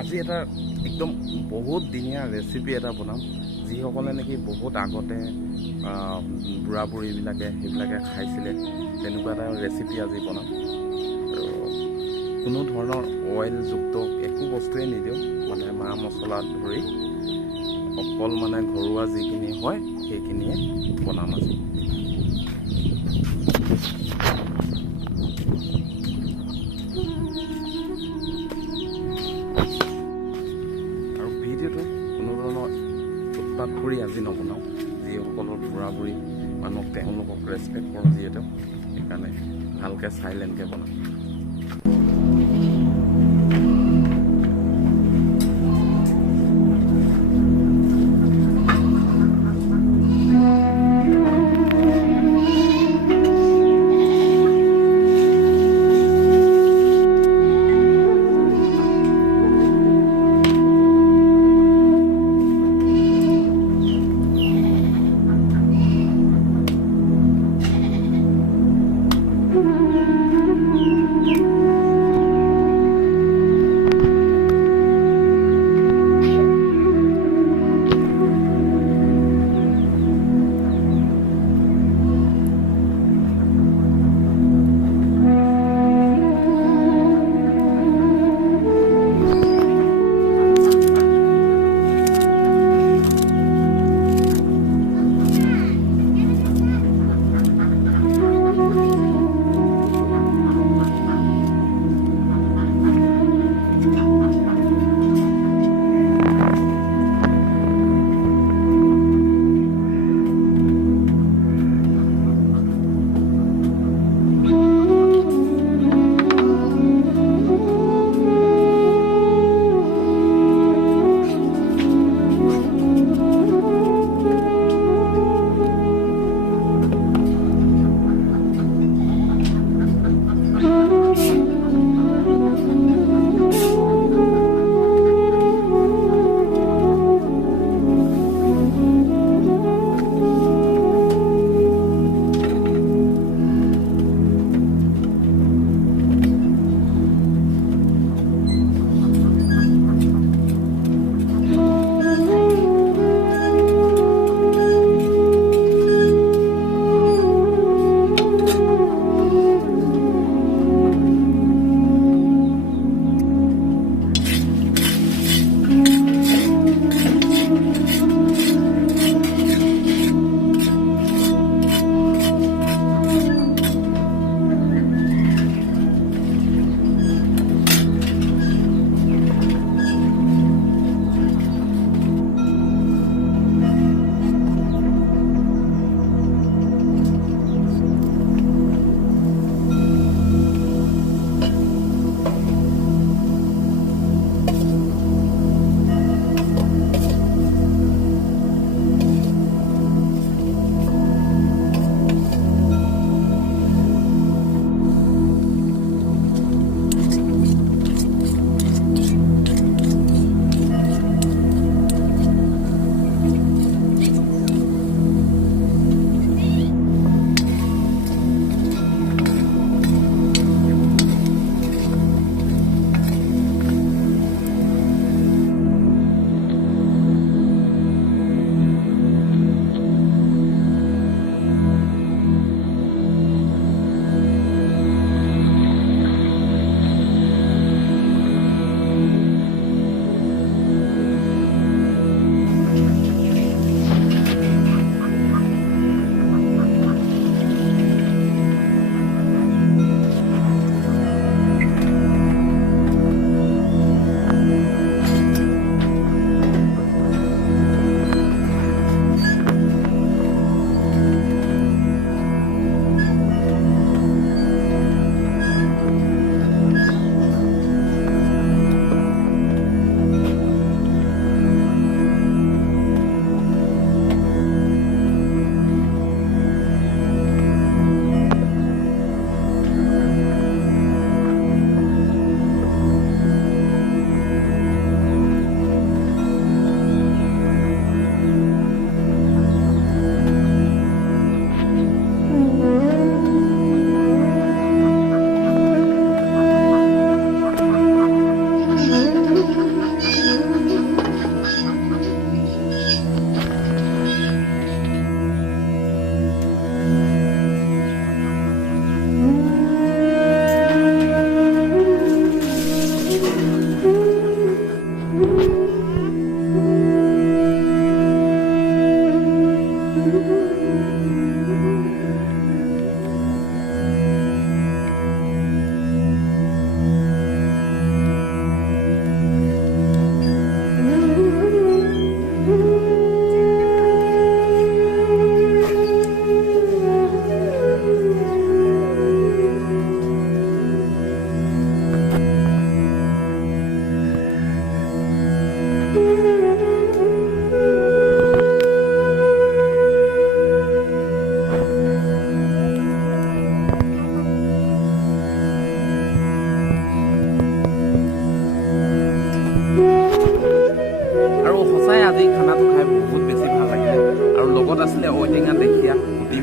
আজি এটা একদম বহুত দিনীয়া ৰেচিপি এটা বনাম, যিসকলে নেকি বহুত আগতে বুঢ়া বুঢ়ীবিলাকে সেইবিলাকে খাইছিলে, তেনেকুৱা এটা ৰেচিপি আজি বনাম। আৰু কোনো ধৰণৰ অইলযুক্ত একো বস্তুৱে নিদিওঁ, মানে মা মছলা ধৰি অকল মানে ঘৰুৱা যিখিনি হয় সেইখিনিয়ে বনাম আজি। আৰু ভিডিঅ'টো কোনো ধৰণৰ উৎপাত কৰি আজি নবনাওঁ, যিসকলৰ বুঢ়া বুঢ়ী মানুহ তেওঁলোকক ৰেচপেক্ট কৰোঁ যিহেতু, সেইকাৰণে ভালকৈ চাইলেণ্টকৈ বনাম।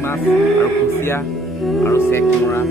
মাছ আৰু কুচিয়া আৰু চেক মৰা